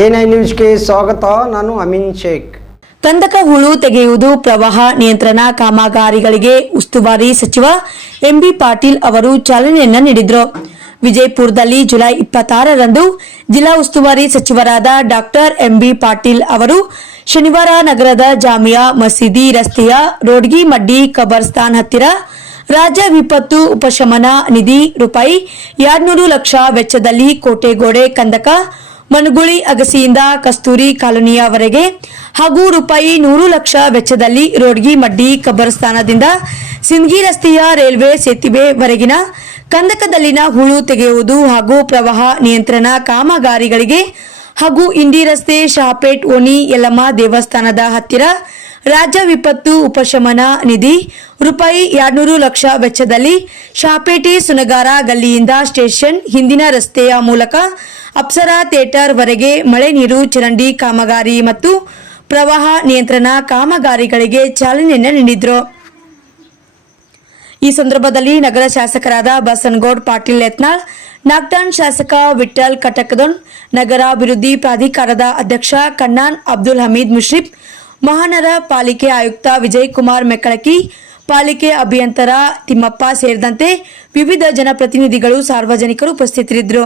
A9 ನ್ಯೂಸ್ಗೆ ಸ್ವಾಗತ. ನಾನು ಅಮೀನ್ ಶೇಖ್. ಕಂದಕ ಹೂಳು ತೆಗೆಯುವುದು, ಪ್ರವಾಹ ನಿಯಂತ್ರಣ ಕಾಮಗಾರಿಗಳಿಗೆ ಉಸ್ತುವಾರಿ ಸಚಿವ ಎಂಬಿ ಪಾಟೀಲ್ ಅವರು ಚಾಲನೆಯನ್ನ ನೀಡಿದರು. ವಿಜಯಪುರದಲ್ಲಿ ಜುಲೈ 26ರಂದು ಜಿಲ್ಲಾ ಉಸ್ತುವಾರಿ ಸಚಿವರಾದ ಡಾಕ್ಟರ್ ಎಂಬಿ ಪಾಟೀಲ್ ಅವರು ಶನಿವಾರ ನಗರದ ಜಾಮಿಯಾ ಮಸೀದಿ ರಸ್ತೆಯ ರೋಡ್ಗಿ ಮಡ್ಡಿ ಕಬರ್ಸ್ತಾನ್ ಹತ್ತಿರ ರಾಜ್ಯ ವಿಪತ್ತು ಉಪಶಮನ ನಿಧಿ ರೂಪಾಯಿ 200 ಲಕ್ಷ ವೆಚ್ಚದಲ್ಲಿ ಕೋಟೆಗೋಡೆ ಕಂದಕ ಮನಗುಳಿ ಅಗಸಿಯಿಂದ ಕಸ್ತೂರಿ ಕಾಲೋನಿಯವರೆಗೆ ಹಾಗೂ ರೂಪಾಯಿ 100 ಲಕ್ಷ ವೆಚ್ಚದಲ್ಲಿ ರೋಡ್ಗಿ ಮಡ್ಡಿ ಕಬರ್ಸ್ತಾನದಿಂದ ಸಿಂದಗಿ ರಸ್ತೆಯ ರೈಲ್ವೆ ಸೇತುವೆವರೆಗಿನ ಕಂದಕದಲ್ಲಿನ ಹೂಳು ತೆಗೆಯುವುದು ಹಾಗೂ ಪ್ರವಾಹ ನಿಯಂತ್ರಣ ಕಾಮಗಾರಿಗಳಿಗೆ ಹಾಗೂ ಇಂಡಿ ರಸ್ತೆ ಶಹಾಪೇಟ್ ಓಣಿ ಯಲ್ಲಮ್ಮ ದೇವಸ್ಥಾನದ ಹತ್ತಿರ ರಾಜ್ಯ ವಿಪತ್ತು ಉಪಶಮನ ನಿಧಿ ರೂಪಾಯಿ 200 ಲಕ್ಷ ವೆಚ್ಚದಲ್ಲಿ ಶಹಾಪೇಟೆ ಸುನಗಾರ ಗಲ್ಲಿಯಿಂದ ಸ್ಟೇಷನ್ ಹಿಂದಿನ ರಸ್ತೆಯ ಮೂಲಕ ಅಪ್ಸರಾ ಥಿಯೇಟರ್ ವರೆಗೆ ಮಳೆ ನೀರು ಚರಂಡಿ ಕಾಮಗಾರಿ ಮತ್ತು ಪ್ರವಾಹ ನಿಯಂತ್ರಣ ಕಾಮಗಾರಿಗಳಿಗೆ ಚಾಲನೆಯನ್ನು ನೀಡಿದರು. ಈ ಸಂದರ್ಭದಲ್ಲಿ ನಗರ ಶಾಸಕರಾದ ಬಸನಗೌಡ ಪಾಟೀಲ್ ಯತ್ನಾಳ್, ನಾಗ್ಟಾನ್ ಶಾಸಕ ವಿಠ್ಠಲ್ ಕಟಕದೊನ್, ನಗರ ಅಭಿವೃದ್ಧಿ ಪ್ರಾಧಿಕಾರದ ಅಧ್ಯಕ್ಷ ಕಣ್ಣಾನ್ ಅಬ್ದುಲ್ ಹಮೀದ್ ಮುಶ್ರಿಫ್, ಮಹಾನಗರ ಪಾಲಿಕೆ ಆಯುಕ್ತ ವಿಜಯಕುಮಾರ್ ಮೆಕ್ಕಳಕಿ, ಪಾಲಿಕೆ ಅಭಿಯಂತರ ತಿಮ್ಮಪ್ಪ ಸೇರಿದಂತೆ ವಿವಿಧ ಜನಪ್ರತಿನಿಧಿಗಳು ಸಾರ್ವಜನಿಕರು ಉಪಸ್ಥಿತರಿದ್ದರು.